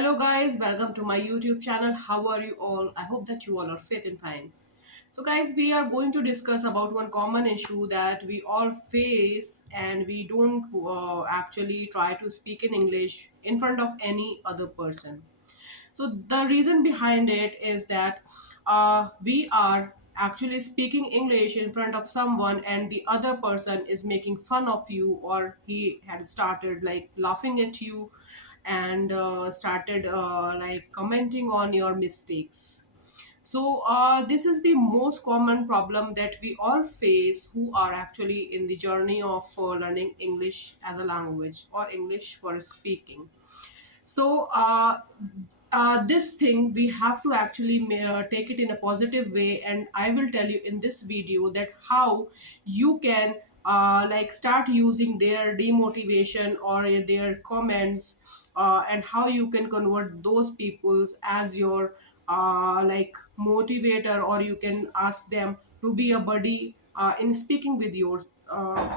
Hello guys, welcome to my YouTube channel. How are you all? I hope that you all are fit and fine. So guys, we are going to discuss about one common issue that we all face, and we don't actually try to speak in English in front of any other person. So the reason behind it is that we are actually speaking English in front of someone, and the other person is making fun of you, or he had started like laughing at you and started like commenting on your mistakes. So this is the most common problem that we all face who are actually in the journey of learning English as a language or English for speaking. So this thing we have to actually take it in a positive way, and I will tell you in this video that how you can like start using their demotivation or their comments, and how you can convert those peoples as your like motivator, or you can ask them to be a buddy in speaking with yours,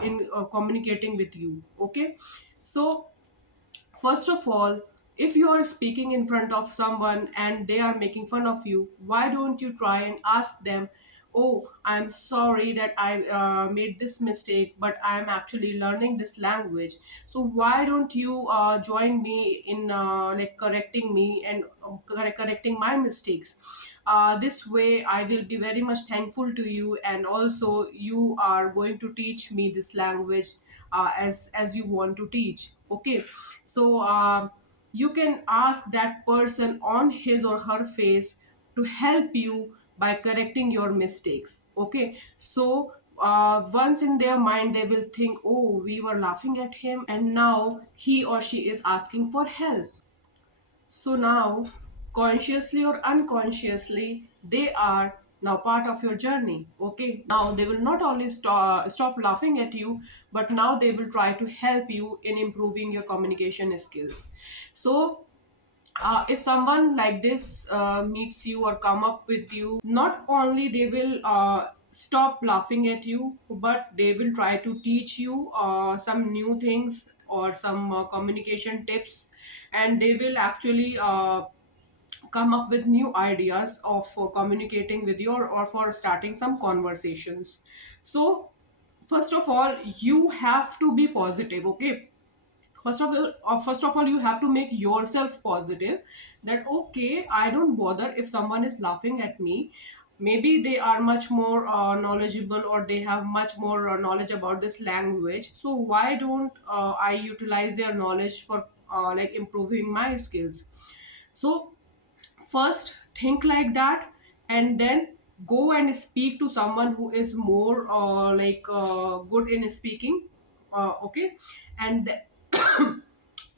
in communicating with you. Okay, so first of all, if you are speaking in front of someone and they are making fun of you, why don't you try and ask them, "Oh, I'm sorry that I made this mistake, but I'm actually learning this language. So why don't you join me in like correcting me and correcting my mistakes? This way, I will be very much thankful to you, and also you are going to teach me this language as you want to teach." Okay, so you can ask that person on his or her face to help you by correcting your mistakes. Okay, so once in their mind they will think, "Oh, we were laughing at him and now he or she is asking for help." So now, consciously or unconsciously, they are now part of your journey. Okay, now they will not only stop laughing at you, but now they will try to help you in improving your communication skills. So if someone like this meets you or come up with you, not only they will stop laughing at you, but they will try to teach you some new things or some communication tips, and they will actually come up with new ideas of communicating with you, or for starting some conversations. So first of all, you have to be positive. Okay, first of all you have to make yourself positive, that okay, I don't bother if someone is laughing at me. Maybe they are much more knowledgeable, or they have much more knowledge about this language, so why don't I utilize their knowledge for like improving my skills? So first think like that, and then go and speak to someone who is more like good in speaking. Okay, and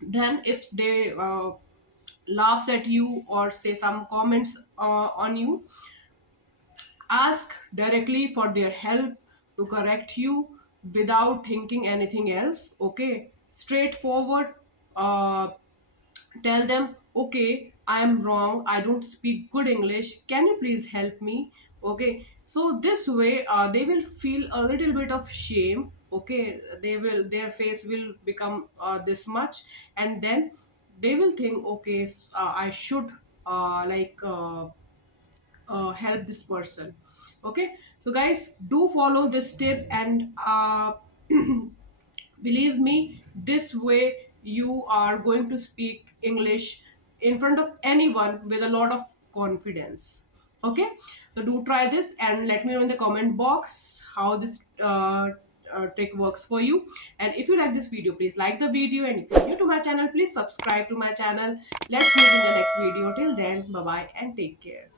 then if they laughs at you or say some comments on you, ask directly for their help to correct you without thinking anything else. Okay, straightforward. uh, Tell them, "Okay, I am wrong, I don't speak good English, can you please help me?" Okay, so this way they will feel a little bit of shame. Okay, their face will become this much, and then they will think, "Okay, I should like help this person." Okay, so guys, do follow this tip, and believe me, this way you are going to speak English in front of anyone with a lot of confidence. Okay, so do try this and let me know in the comment box how this trick works for you. And if you like this video, please like the video, and if you're new to my channel, please subscribe to my channel. Let's meet in the next video. Till then, bye bye and take care.